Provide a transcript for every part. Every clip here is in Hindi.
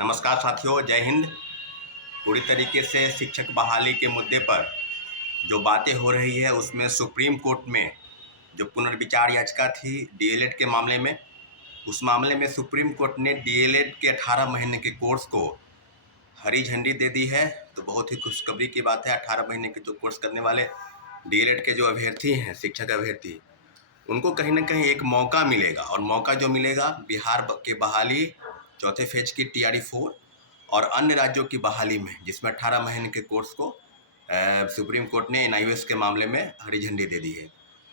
नमस्कार साथियों, जय हिंद। पूरी तरीके से शिक्षक बहाली के मुद्दे पर जो बातें हो रही है उसमें सुप्रीम कोर्ट में जो पुनर्विचार याचिका थी डीएलएड के मामले में, उस मामले में सुप्रीम कोर्ट ने डीएलएड के 18 महीने के कोर्स को हरी झंडी दे दी है। तो बहुत ही खुशखबरी की बात है। 18 महीने के जो कोर्स करने वाले डीएलएड के जो अभ्यर्थी हैं, शिक्षक अभ्यर्थी, उनको कहीं ना कहीं एक मौका मिलेगा। और मौका जो मिलेगा बिहार के बहाली, चौथे फेज की TRE-4 और अन्य राज्यों की बहाली में, जिसमें 18 महीने के कोर्स को सुप्रीम कोर्ट ने NIOS के मामले में हरी झंडी दे दी है।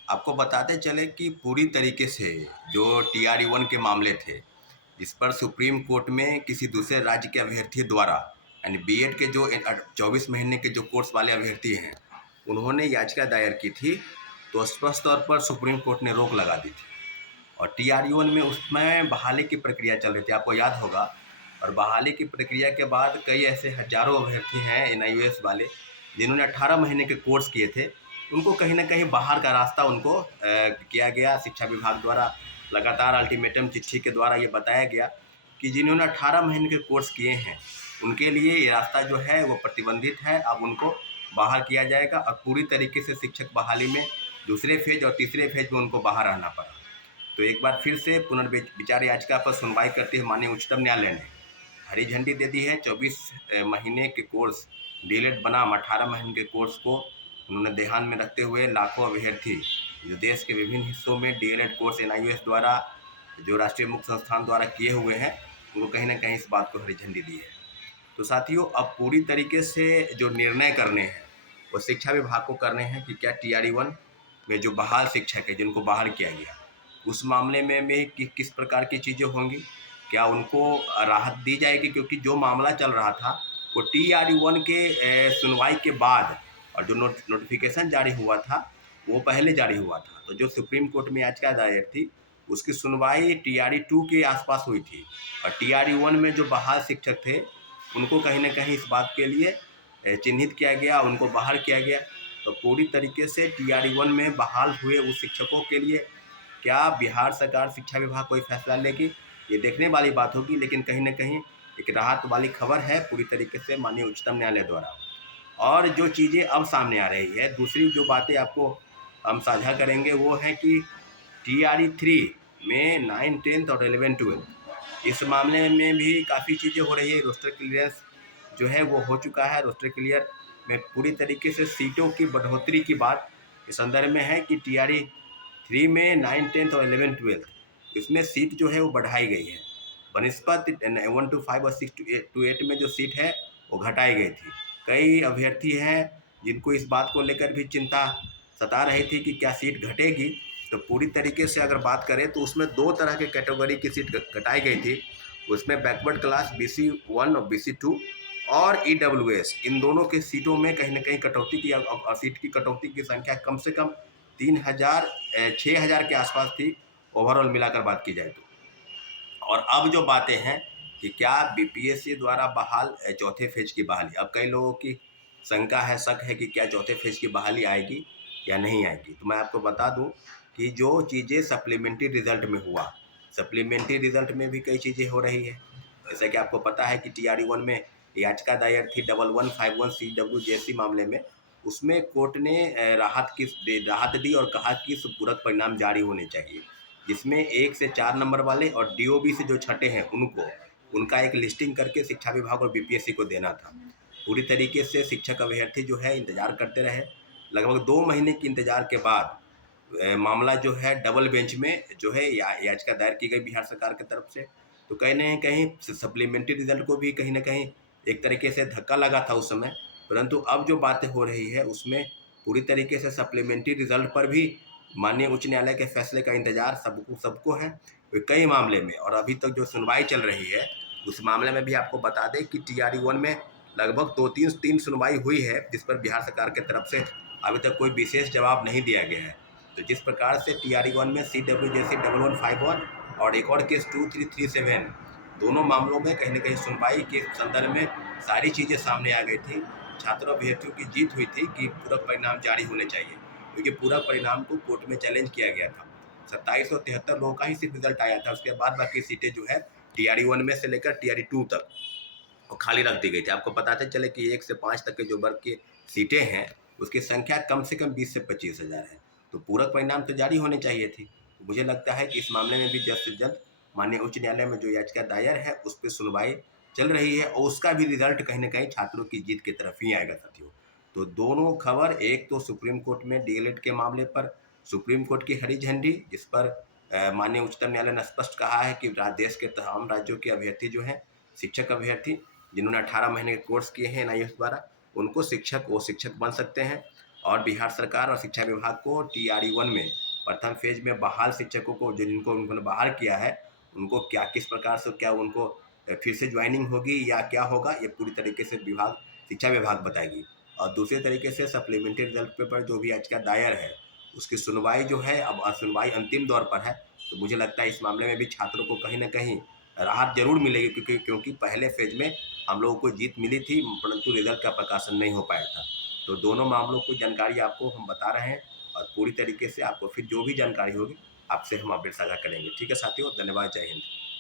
आपको बताते चले कि पूरी तरीके से जो TRE-1 के मामले थे, इस पर सुप्रीम कोर्ट में किसी दूसरे राज्य के अभ्यर्थी द्वारा, यानी बीएड के जो 24 महीने के जो कोर्स वाले अभ्यर्थी हैं, उन्होंने याचिका दायर की थी, तो स्पष्ट तौर पर सुप्रीम कोर्ट ने रोक लगा दी थी। और TRE-1 में उसमें बहाली की प्रक्रिया चल रही थी, आपको याद होगा। और बहाली की प्रक्रिया के बाद कई ऐसे हजारों अभ्यर्थी हैं NIOS वाले, जिन्होंने 18 महीने के कोर्स किए थे, उनको कहीं ना कहीं बाहर का रास्ता उनको किया गया। शिक्षा विभाग द्वारा लगातार अल्टीमेटम चिट्ठी के द्वारा ये बताया गया कि जिन्होंने 18 महीने के कोर्स किए हैं उनके लिए ये रास्ता जो है वो प्रतिबंधित है, अब उनको बाहर किया जाएगा। और पूरी तरीके से शिक्षक बहाली में दूसरे फेज और तीसरे फेज में उनको बाहर रहना पड़ा। तो एक बार फिर से पुनर्विचार याचिका पर सुनवाई करते हुए माननीय उच्चतम न्यायालय ने हरी झंडी दे दी है। 24 महीने के कोर्स डीएलएड बनाम 18 महीने के कोर्स को उन्होंने ध्यान में रखते हुए लाखों अभ्यर्थी जो देश के विभिन्न हिस्सों में डीएलएड कोर्स NIOS द्वारा, जो राष्ट्रीय मुक्त संस्थान द्वारा किए हुए हैं, उनको कहीं ना कहीं इस बात को हरी झंडी दी है। तो साथियों, अब पूरी तरीके से जो निर्णय करने हैं वो शिक्षा विभाग को करने हैं कि क्या TRE-1 में जो बहाल शिक्षक है, जिनको बहाल किया गया, उस मामले में भी किस प्रकार की चीज़ें होंगी, क्या उनको राहत दी जाएगी। क्योंकि जो मामला चल रहा था वो TRE-1 के सुनवाई के बाद, और जो नोटिफिकेशन जारी हुआ था वो पहले जारी हुआ था। तो जो सुप्रीम कोर्ट में याचिका दायर थी उसकी सुनवाई TRE-2 के आसपास हुई थी। और TRE-1 में जो बहाल शिक्षक थे उनको कहीं ना कहीं इस बात के लिए चिन्हित किया गया, उनको बाहर किया गया। तो पूरी तरीके से TRE-1 में बहाल हुए उस शिक्षकों के लिए क्या बिहार सरकार, शिक्षा विभाग कोई फैसला लेगी, ये देखने वाली बात होगी। लेकिन कहीं ना कहीं एक राहत वाली खबर है पूरी तरीके से माननीय उच्चतम न्यायालय द्वारा। और जो चीज़ें अब सामने आ रही है, दूसरी जो बातें आपको हम साझा करेंगे वो है कि TRE-3 में 9, 10th और 11, 12 इस मामले में भी काफ़ी चीज़ें हो रही है। रोस्टर क्लियरेंस जो है वो हो चुका है। रोस्टर क्लियर में पूरी तरीके से सीटों की बढ़ोतरी की बात इस संदर्भ में है कि TRE-3 में 9, 10th और 11, 12 इसमें सीट जो है वो बढ़ाई गई है। बनिस्पत 1 to 5 और 6 to 8 में जो सीट है वो घटाई गई थी। कई अभ्यर्थी हैं जिनको इस बात को लेकर भी चिंता सता रही थी कि क्या सीट घटेगी। तो पूरी तरीके से अगर बात करें तो उसमें 2 तरह के कैटेगरी की सीट घटाई गई थी। उसमें बैकवर्ड क्लास BC1 और BC2 और EWS, इन दोनों के सीटों में कहीं ना कहीं कटौती की, और सीट की कटौती की संख्या कम से कम 6,000 के आसपास थी ओवरऑल मिलाकर बात की जाए तो। और अब जो बातें हैं कि क्या BPSC द्वारा बहाल चौथे फेज की बहाली, अब कई लोगों की शंका है, शक है कि क्या चौथे फेज की बहाली आएगी या नहीं आएगी। तो मैं आपको बता दूं कि जो चीज़ें सप्लीमेंट्री रिजल्ट में हुआ, सप्लीमेंट्री रिजल्ट में भी कई चीज़ें हो रही है। जैसे कि आपको पता है कि TRE-1 में याचिका दायर थी 1151CW मामले में, उसमें कोर्ट ने राहत दी और कहा कि पूरक परिणाम जारी होने चाहिए, जिसमें 1 से 4 नंबर वाले और DOB से जो छठे हैं उनका एक लिस्टिंग करके शिक्षा विभाग और BPSC को देना था। पूरी तरीके से शिक्षक अभ्यर्थी जो है इंतजार करते रहे। लगभग 2 महीने के इंतजार के बाद मामला जो है डबल बेंच में जो है याचिका दायर की गई बिहार सरकार की तरफ से। तो कहीं ना कहीं सप्लीमेंट्री रिजल्ट को भी कहीं ना कहीं एक तरीके से धक्का लगा था उस समय। परंतु अब जो बातें हो रही है उसमें पूरी तरीके से सप्लीमेंट्री रिजल्ट पर भी माननीय उच्च न्यायालय के फैसले का इंतजार सबको है कई मामले में। और अभी तक जो सुनवाई चल रही है उस मामले में भी आपको बता दें कि TRE-1 में लगभग 2-3 सुनवाई हुई है, जिस पर बिहार सरकार की तरफ से अभी तक कोई विशेष जवाब नहीं दिया गया है। तो जिस प्रकार से TRE-1 में CWJC 1151 और एक और केस 2337, दोनों मामलों में कहीं ना कहीं सुनवाई के संदर्भ में सारी चीज़ें सामने आ गई थी। छात्रों अभ्यर्थियों की जीत हुई थी कि पूरक परिणाम जारी होने चाहिए, क्योंकि पूरक परिणाम को कोर्ट में चैलेंज किया गया था। 2773 लोगों का ही सिर्फ रिजल्ट आया था। उसके बाद बाकी सीटें जो है TRE-1 में से लेकर TRE-2 तक और खाली रख दी गई थी। आपको बताते चले कि 1 से 5 तक के जो वर्ग की सीटें हैं, उसकी संख्या कम से कम 20 से 25 हज़ार है। तो पूरक परिणाम तो जारी होने चाहिए थी। मुझे लगता है कि इस मामले में भी जल्द से जल्द माननीय उच्च न्यायालय में जो याचिका दायर है, उस पे सुनवाई चल रही है और उसका भी रिजल्ट कहीं न कहीं छात्रों की जीत की तरफ ही आएगा साथियों। तो दोनों खबर, एक तो सुप्रीम कोर्ट में डीएलएड के मामले पर सुप्रीम कोर्ट की हरी झंडी, जिस पर माननीय उच्चतम न्यायालय ने स्पष्ट कहा है कि देश के तमाम राज्यों के अभ्यर्थी जो हैं, शिक्षक अभ्यर्थी जिन्होंने 18 महीने के कोर्स किए हैं एनआईएस द्वारा, उनको शिक्षक बन सकते हैं। और बिहार सरकार और शिक्षा विभाग को TRE-1 में प्रथम फेज में बहाल शिक्षकों को, जो जिनको उन्होंने बहाल किया है, उनको क्या किस प्रकार से क्या उनको फिर से ज्वाइनिंग होगी या क्या होगा, ये पूरी तरीके से शिक्षा विभाग बताएगी। और दूसरे तरीके से सप्लीमेंट्री रिजल्ट पेपर जो भी याचिका दायर है, उसकी सुनवाई जो है, अब सुनवाई अंतिम दौर पर है। तो मुझे लगता है इस मामले में भी छात्रों को कहीं न कहीं राहत जरूर मिलेगी, क्योंकि पहले फेज में हम लोगों को जीत मिली थी, परंतु रिजल्ट का प्रकाशन नहीं हो पाया था। तो दोनों मामलों की जानकारी आपको हम बता रहे हैं और पूरी तरीके से आपको फिर जो भी जानकारी होगी, आपसे हम अपडेट साझा करेंगे। ठीक है साथियों, धन्यवाद, जय हिंद।